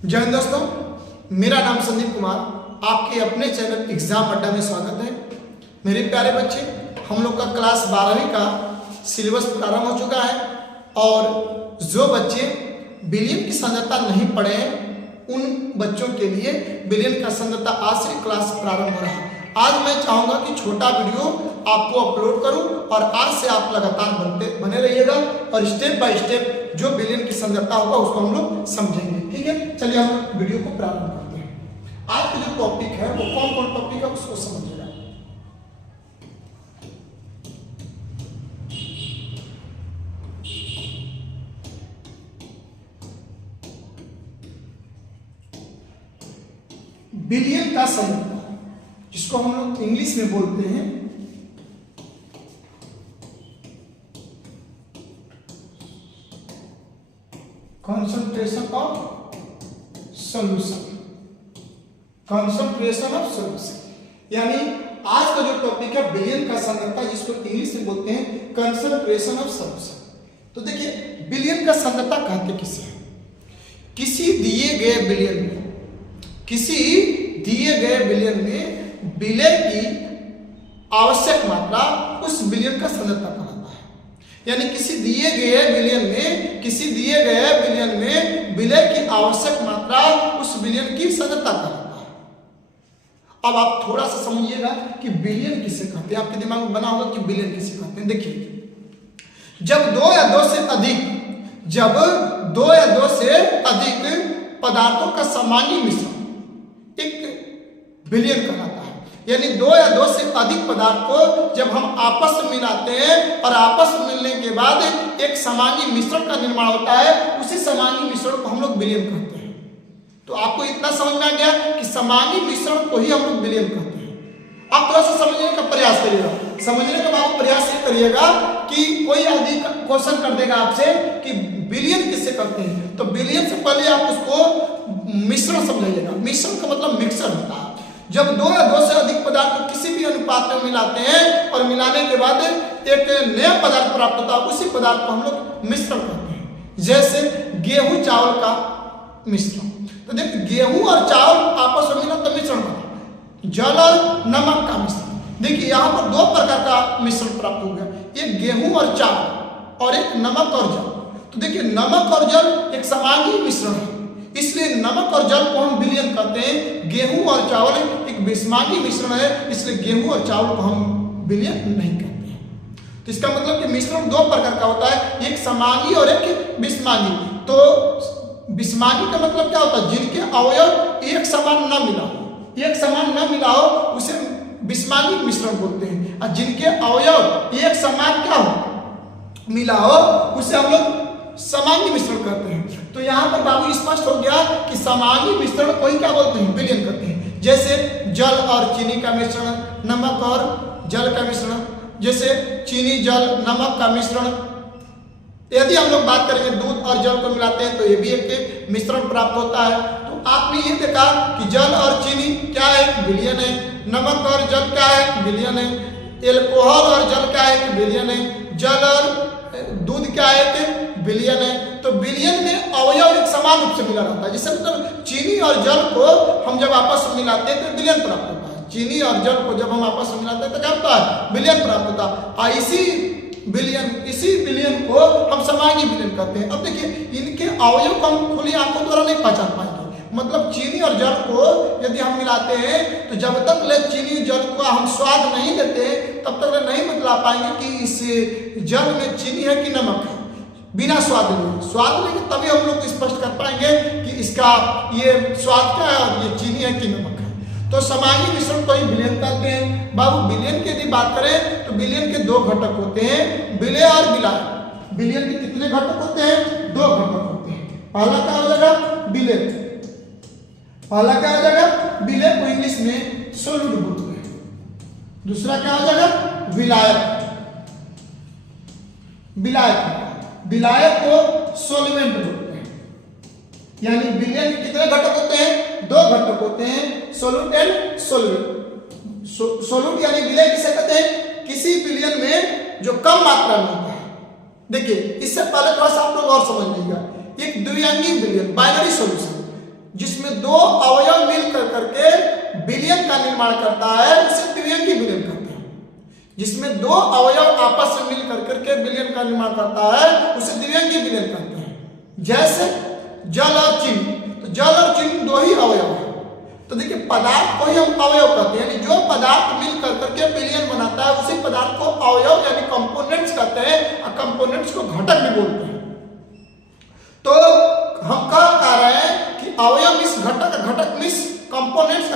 जय हिंद दोस्तों, मेरा नाम संदीप कुमार, आपके अपने चैनल एग्जाम अड्डा में स्वागत है। मेरे प्यारे बच्चे, हम लोग का क्लास 12वीं का सिलेबस प्रारंभ हो चुका है और जो बच्चे बिलियन की सांद्रता नहीं पढ़े हैं उन बच्चों के लिए बिलियन का सांद्रता आज से क्लास प्रारंभ हो रहा है। आज मैं चाहूँगा कि छोटा वीडियो आपको अपलोड करूं और आज से आप लगातार बने रहिएगा और स्टेप बाय स्टेप जो बिलियन की सांद्रता होगा उसको हम लोग समझेंगे। ठीक है, चलिए हम वीडियो को प्रारंभ करते हैं। आज का जो टॉपिक है वो कौन कौन टॉपिक है उसको समझिएगा। बिलियन का सांद्रता, जिसको हम लोग इंग्लिश में बोलते हैं concentration of solution, concentration of solution. यानी आज का जो टॉपिक है बिलियन का सांद्रता, जिसको इंग्लिश में बोलते हैं कंसंट्रेशन ऑफ सॉल्यूशन। तो देखिए, बिलियन का सांद्रता कहते किसे है? किसी दिए गए बिलियन में विलय की आवश्यक मात्रा उस बिलियन का सांद्रता कहलाता है। यानी किसी दिए गए बिलियन में विलय की आवश्यक मात्रा उस बिलियन की सांद्रता कहलाता है। अब आप थोड़ा सा समझिएगा कि बिलियन किसे कहते हैं। आपके दिमाग में बना होगा कि बिलियन किसे कहते हैं। देखिए, जब दो या दो से अधिक पदार्थों का सामान्य मिश्रण एक बिलियन कहलाता है। यानी दो या दो से अधिक पदार्थ को जब हम आपस में मिलाते हैं और आपस में मिलने के बाद एक सामान्य मिश्रण का निर्माण होता है, उसी सामान्य मिश्रण को हम लोग बिलियन कहते हैं। तो आपको इतना समझ में आ गया कि सामान्य मिश्रण को ही हम लोग बिलियन कहते हैं। आप थोड़ा सा समझने का प्रयास करिएगा। समझने का आप प्रयास ये करिएगा कि कोई आदमी क्वेश्चन कर देगा आपसे कि बिलियन किससे कहते हैं, तो बिलियन से पहले आप उसको मिश्रण समझाइएगा। मिश्रण का मतलब मिक्सर होता है। जब दो या दो से अधिक पदार्थ को किसी भी अनुपात में मिलाते हैं और मिलाने के बाद एक नया पदार्थ प्राप्त होता है, उसी पदार्थ को हम लोग मिश्रण कहते हैं। जैसे गेहूं चावल का मिश्रण। तो देखिए, गेहूं और चावल आपस में मिला तो मिश्रण बना। जल और नमक का मिश्रण। देखिए, यहाँ पर दो प्रकार का मिश्रण प्राप्त हो गया, एक गेहूं और चावल और एक नमक और जल। तो देखिए, नमक और जल एक सामान्य मिश्रण है, इसलिए नमक और जल को हम बिलियन कहते हैं। गेहूं और चावल एक विषमांगी मिश्रण है, इसलिए गेहूं और चावल को हम बिलियन नहीं कहते हैं। तो इसका मतलब कि मिश्रण दो प्रकार का होता है, एक समांगी और एक विषमांगी। तो विषमांगी का मतलब क्या होता है? जिनके अवयव एक समान न मिला हो उसे विषमांगी मिश्रण बोलते हैं। और जिनके अवयव एक समान क्या हो, मिला हो, उसे हम लोग समांगी मिश्रण कहते हैं। तो यहाँ पर बाबू स्पष्ट हो गया कि समांगी मिश्रण को ही क्या बोलते हैं? बिलियन कहते हैं। जैसे जल और चीनी का मिश्रण, नमक और जल का मिश्रण। जैसे चीनी, जल, नमक का मिश्रण। यदि हम लोग बात करेंगे दूध और जल को मिलाते हैं तो ये भी एक मिश्रण प्राप्त होता है। तो आपने ये देखा कि जल और चीनी क्या है? बिलियन है। नमक और जल क्या है? बिलियन है। एल्कोहल और जल क्या है? बिलियन है। जल और दूध क्या है? बिलियन है। तो बिलियन में अवयव एक समान रूप से मिला रहता है। जैसे मतलब चीनी और जल को हम जब आपस में मिलाते हैं तो बिलियन प्राप्त होता है। चीनी और जल को जब हम आपस में मिलाते हैं तो क्या होता है? बिलियन प्राप्त होता है। और इसी बिलियन को हम समांगी बिलियन कहते हैं। अब देखिए, इनके अवयव को हम खुली आंखों द्वारा नहीं पहचान पाएंगे। मतलब चीनी और जल को यदि हम मिलाते हैं तो जब तक ले चीनी जल को हम स्वाद नहीं देते तब तक नहीं बतला पाएंगे कि इस जल में चीनी है कि नमक है। बिना स्वाद लेंगे तभी हम लोग स्पष्ट कर पाएंगे कि इसका ये स्वाद क्या है और ये चीनी है कि नमक है। तो समांगी मिश्रण को ही बिलियन कहते हैं। बाबू, बिलियन की यदि बात करें तो बिलियन के दो घटक होते हैं, विलय और विलायक। बिलियन के कितने घटक होते हैं? दो घटक होते हैं। पहला क्या हो जाएगा? विलय। पहला क्या हो जाएगा? विलय को इंग्लिश में सोल्यूट बोलते हैं। दूसरा क्या हो जाएगा? विलायक। विलायक को सोल्वेंट बोलते हैं। यानी बिलियन के कितने घटक होते हैं? दो घटक होते हैं, सोल्यूट एंड सोल्वेंट। सोल्यूट यानी विलय किसे कहते हैं? किसी बिलियन में जो कम मात्रा में होता है। देखिए, इससे पहले थोड़ा सा आप लोग और समझ लीजिएगा। एक द्विअंगी बिलियन, बाइनरी सॉल्यूशन, निर्माण करता है उसे द्विअंगी विलयन कहते हैं। जिसमें दो अवयव आपस में मिल करके विलयन का निर्माण करता है उसे द्विअंगी विलयन कहते हैं। जैसे जल और चीनी, तो जल और चीनी दो ही अवयव है। तो देखिए पदार्थ को ही हम अवयव कहते हैं, यानी जो पदार्थ मिल करके विलयन बनाता है उसी पदार्थ को अवयव यानी कंपोनेंट्स कहते हैं, और कंपोनेंट्स को घटक भी बोलते हैं। तो हम कह रहे हैं कि अवयव मीन्स घटक, घटक मीन्स कंपोनेंट्स,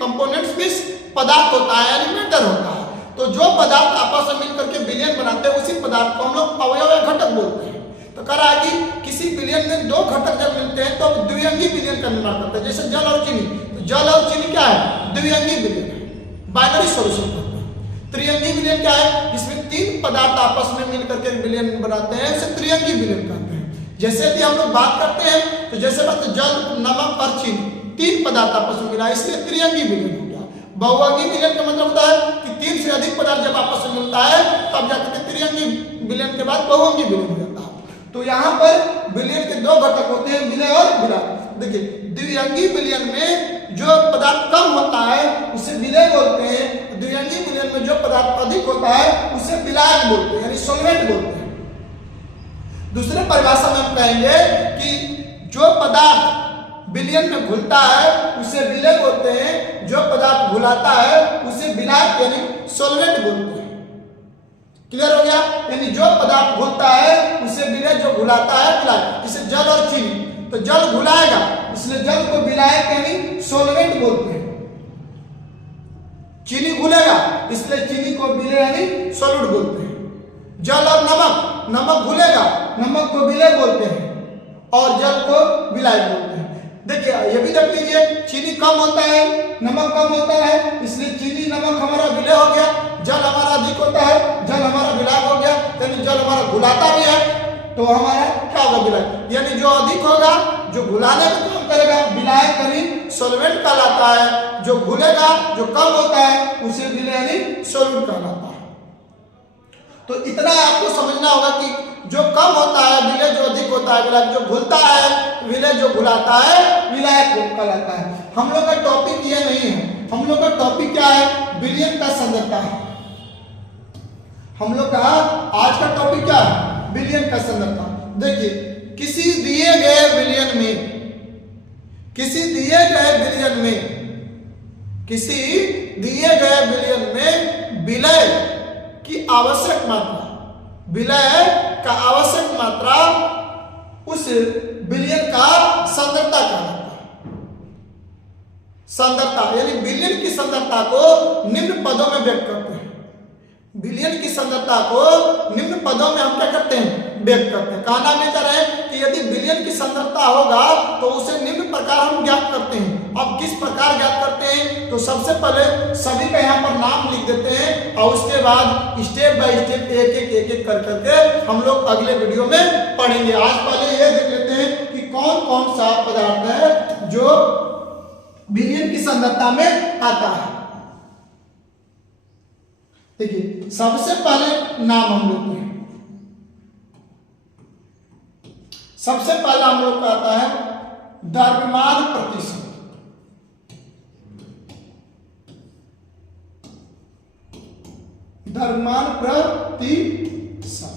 कंपोनेंट्स मीन्स पदार्थ होता है यानी मैटर होता है। तो जो पदार्थ आपस में मिल करके विलयन बनाते हैं उसी पदार्थ को हम लोग अवयव या घटक बोलते हैं। तो कह रहा है कि किसी विलयन में दो घटक जब मिलते हैं तो द्विअंगी विलयन का निर्माण करते हैं। जैसे जल और चीनी, तो जल और चीनी क्या है? द्विअंगी विलयन है, बाइनरी सॉल्यूशन करते हैं। त्रिअंगी विलयन क्या है? जिसमें तीन पदार्थ आपस में मिल करके विलयन बनाते हैं उसे त्रिअंगी विलयन कहते हैं। जैसे कि हम लोग बात करते हैं तो जैसे बात जल, नमक और चीनी, तीन पदार्थ आपस में मिला इसलिए त्रिअंगी विलयन हो गया। बहुअंगी विलयन का मतलब होता है कि तीन से अधिक पदार्थ जब आपस में मिलता है तब जाकर के त्रिअंगी विलयन के बाद बहुअंगी विलयन हो जाता है। तो यहाँ पर विलयन के दो घटक होते हैं, विलय और विलाय। देखिए द्विअंगी विलयन में जो पदार्थ कम होता है उसे विलय बोलते हैं, द्विअंगी विलयन में जो पदार्थ अधिक होता है उसे विलायक बोलते हैं यानी सॉल्वेंट बोलते हैं। दूसरे परिभाषा में हम कहेंगे कि जो पदार्थ विलयन में घुलता है उसे विलय बोलते हैं, जो पदार्थ घुलाता है उसे विलायक यानी सॉल्वेंट बोलते हैं। क्लियर हो गया? यानी जो पदार्थ घुलता है उसे विलय, जो घुलाता है विलायक। जैसे जल और चीनी, तो जल घुलाएगा इसलिए जल को विलायक यानी सॉल्वेंट बोलते हैं। चीनी घुलेगा इसलिए चीनी को विलय यानी सॉल्यूट बोलते हैं। जल और नमक, नमक घुलेगा नमक को विलय बोलते हैं और जल को विलायक बोलते हैं। देखिए ये भी देख लीजिए, चीनी कम होता है नमक कम होता है इसलिए चीनी नमक हमारा विलय हो गया। जल हमारा अधिक होता है, जल हमारा विलायक हो गया, यानी जल हमारा घुलाता भी है तो हमारा क्या होगा? विलायक। यानी जो अधिक होगा, जो घुलाने का काम करेगा विलायक यानी सॉल्वेंट कहलाता है, जो घुलेगा जो कम होता है उसे विलय यानी सॉल्यूट कहलाता है। तो इतना आपको समझना होगा कि जो कम होता है विलय, जो अधिक होता है विलायक, जो घुलता है विलय, जो घुलाता है विलायक कहलाता है। हम लोग का टॉपिक ये नहीं है, हम लोग का टॉपिक क्या है? विलयन का संरचना है। हम लोग का आज का टॉपिक क्या है? विलयन का संरचना। देखिए किसी दिए गए विलयन में, किसी दिए गए विलयन में, किसी दिए गए विलयन में विलय की आवश्यक मात्रा, विलय का आवश्यक मात्रा उस विलयन का सांद्रता कहलाता है। सांद्रता यानी विलयन की सांद्रता को निम्न पदों में व्यक्त करते हैं। विलयन की सांद्रता को निम्न पदों में हम क्या करते हैं? व्यक्त करते हैं। कहना में कर रहे हैं कि यदि विलयन की सांद्रता होगा तो उसे निम्न प्रकार हम ज्ञात करते हैं। अब किस प्रकार ज्ञात करते हैं? तो सबसे पहले सभी का यहाँ पर नाम लिख देते हैं और उसके बाद स्टेप बाय स्टेप एक एक कर करके हम लोग अगले वीडियो में पढ़ेंगे। आज पहले ये देख लेते हैं कि कौन कौन सा पदार्थ है जो विलयन की सांद्रता में आता है। देखिए सबसे पहले नाम हम लोग हैं, सबसे पहला हम लोग का आता है द्रव्यमान प्रतिशत। द्रव्यमान प्रतिशत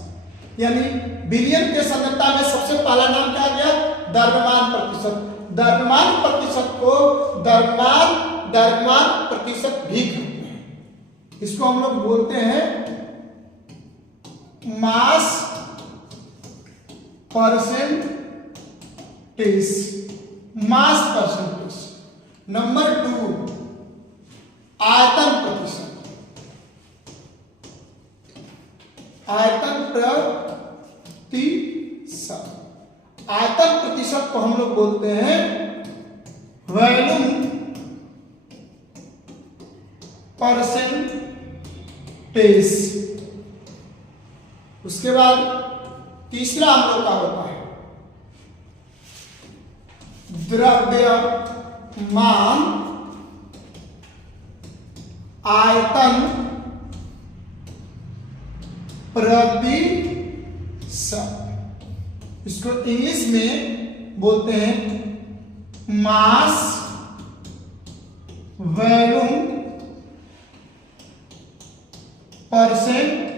यानी विलयन के सांद्रता में सबसे पहला नाम क्या गया? द्रव्यमान प्रतिशत। द्रव्यमान प्रतिशत को द्रव्यमान प्रतिशत भी कहते हैं। इसको हम लोग बोलते हैं mass percentage, mass percentage. Number 2 आयतन प्रतिशत। आयतन प्रतिशत, आयतन प्रतिशत को हम लोग बोलते हैं वॉल्यूम परसेंटेज। उसके बाद तीसरा हम लोग का होता है द्रव्यमान आयतन प्रतिशत। इसको इंग्लिश में बोलते हैं मास वॉल्यूम परसेंटेज।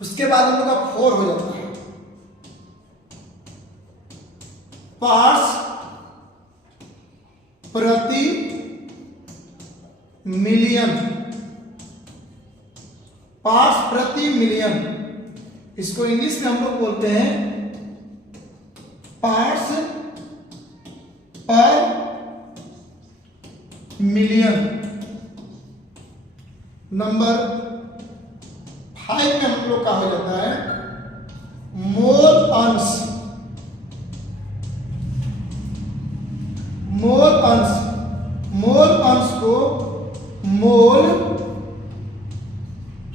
उसके बाद हम लोग का 4 हो जाता है पार्ट्स प्रति मिलियन। पार्ट्स प्रति मिलियन, इसको इंग्लिश में हम लोग बोलते हैं पार्ट्स पर मिलियन। नंबर 5 में हम लोग का हो जाता है मोल अंश। मोल अंश, मोल अंश को मोल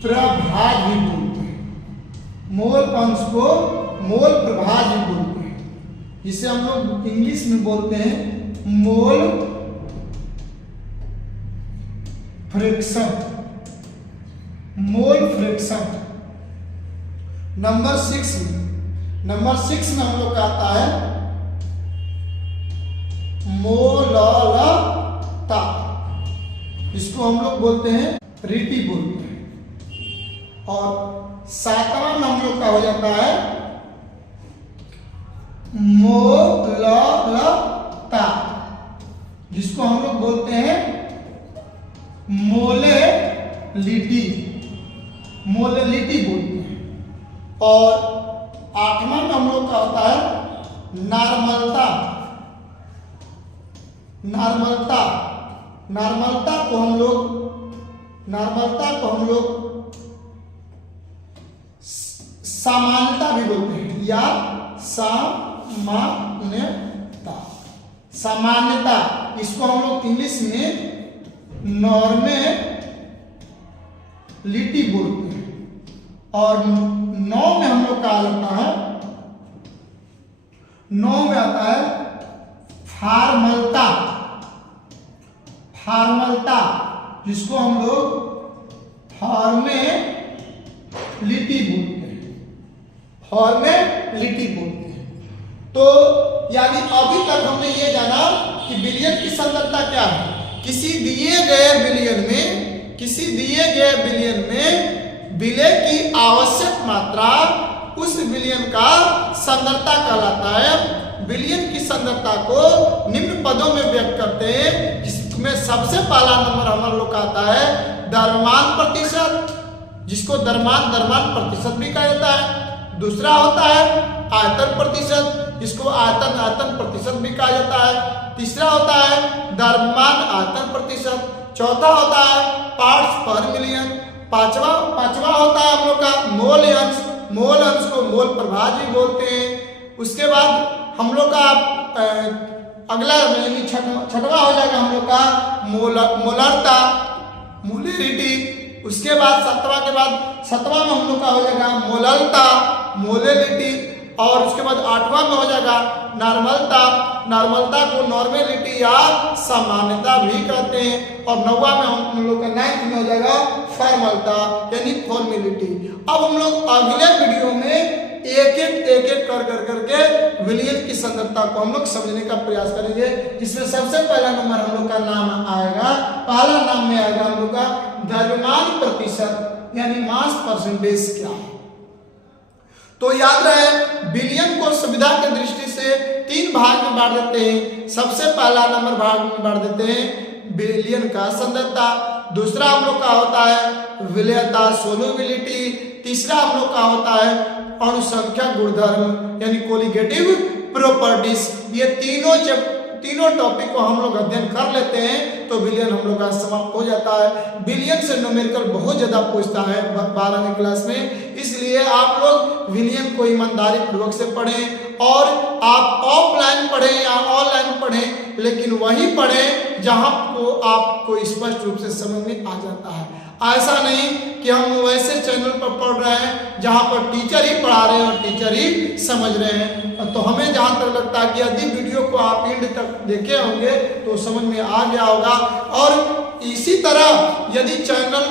प्रभावी बोलते हैं। मोल अंश को मोल प्रभावी बोलते हैं, जिसे हम लोग इंग्लिश में बोलते हैं mole fraction. Mole fraction. Number 6 में हम लोग का आता है मोललता, इसको हम लोग बोलते हैं रीति बोलते हैं। और 7वां में हम लोग का हो जाता है मोललता, जिसको हम लोग बोलते हैं मोलेलिटी। मोलेलिटी बोलते हैं। और 8वां में हम लोग का होता है नॉर्मलता। नॉर्मलता, नॉर्मलता को हम लोग सामान्यता भी बोलते हैं, या सामान्यता। सामान्यता, इसको हम लोग इंग्लिश में नॉर्मेलिटी बोलते हैं। और 9 में हम लोग का आता है, 9 में आता है फॉर्मलता। फॉर्मलता, जिसको हम लोग फॉर्मेलिटी बोलते हैं। फॉर्मेलिटी बोलते हैं। तो यानी अभी तक हमने ये जाना कि बिलियन की संगतता क्या है। किसी दिए गए बिलियन में विलय की आवश्यक मात्रा उस बिलियन का सांद्रता कहलाता है। बिलियन की सांद्रता को निम्न पदों में व्यक्त करते हैं, जिसमें सबसे पहला नंबर हमारा लोग आता है द्रव्यमान प्रतिशत, जिसको द्रव्यमान प्रतिशत भी कहा जाता है। दूसरा होता है आयतन प्रतिशत, जिसको आयतन प्रतिशत भी कहा जाता है। तीसरा होता है द्रव्यमान आयतन प्रतिशत। चौथा होता है पार्ट्स पर मिलियन। पांचवा होता है हम लोग का मोल अंश। मोल अंश को मोल प्रभावी बोलते हैं। उसके बाद हम लोग का अगला यानी छठवां हो जाएगा हम लोग का मोलरता, मोलेरिटी। उसके बाद सतवां में हम लोग का हो जाएगा मोललता, मोलेलिटी। और उसके बाद 8वां में हो जाएगा नॉर्मलता। नॉर्मलता को नॉर्मेलिटी या सामान्यता भी कहते हैं। और 9वां में हम लोग का 9th में हो जाएगा फॉर्मलता यानी फॉर्मेलिटी। अब हम लोग अगले वीडियो में एक एक करके विलियन की सांद्रता को हम लोग समझने का प्रयास करेंगे, जिसमें सबसे पहला नंबर हम लोग का नाम आएगा, पहला नाम में आएगा हम लोग का द्रव्यमान प्रतिशत यानी मास परसेंटेज क्या है। तो याद रहे बिलियन को सुविधा की दृष्टि से 3 भाग में बांट देते हैं। सबसे पहला नंबर भाग में बांट देते हैं बिलियन का सांद्रता। दूसरा हम लोग का होता है विलयता, सोलुबिलिटी। तीसरा हम लोग का होता है अणुसंख्या गुणधर्म यानी कोलिगेटिव प्रॉपर्टीज। ये तीनों टॉपिक को हम लोग अध्ययन कर लेते हैं तो बिलियन हम लोग का समाप्त हो जाता है। बिलियन से न्यूमेरिकल बहुत ज्यादा पूछता है 12वीं क्लास में, इसलिए आप लोग बिलियन को ईमानदारी पूर्वक से पढ़ें। और आप ऑफलाइन पढ़ें या ऑनलाइन पढ़ें, लेकिन वही पढ़ें जहां को आपको स्पष्ट रूप से समझ में आ जाता है। ऐसा नहीं कि हम वैसे चैनल पर पढ़ रहे हैं जहां पर टीचर ही पढ़ा रहे हैं और टीचर ही समझ रहे हैं। तो हमें जहां तक लगता है कि यदि वीडियो को आप एंड तक देखे होंगे तो समझ में आ गया होगा। और इसी तरह यदि चैनल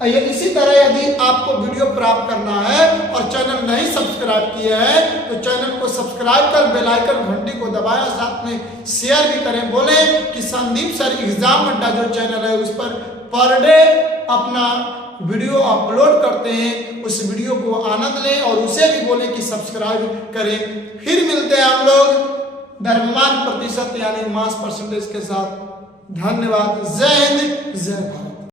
इसी तरह यदि आपको वीडियो प्राप्त करना है और चैनल नहीं सब्सक्राइब किए हैं तो चैनल को सब्सक्राइब कर बेल आइकन घंटी को दबाएं, साथ में शेयर भी करें। बोले कि संदीप सर एग्जाम अड्डा जो चैनल है उस पर डे अपना वीडियो अपलोड करते हैं, उस वीडियो को आनंद लें और उसे भी बोले कि सब्सक्राइब करें। फिर मिलते हैं हम लोग द्रव्यमान प्रतिशत यानी मास परसेंटेज के साथ। धन्यवाद। जय हिंद, जय भारत।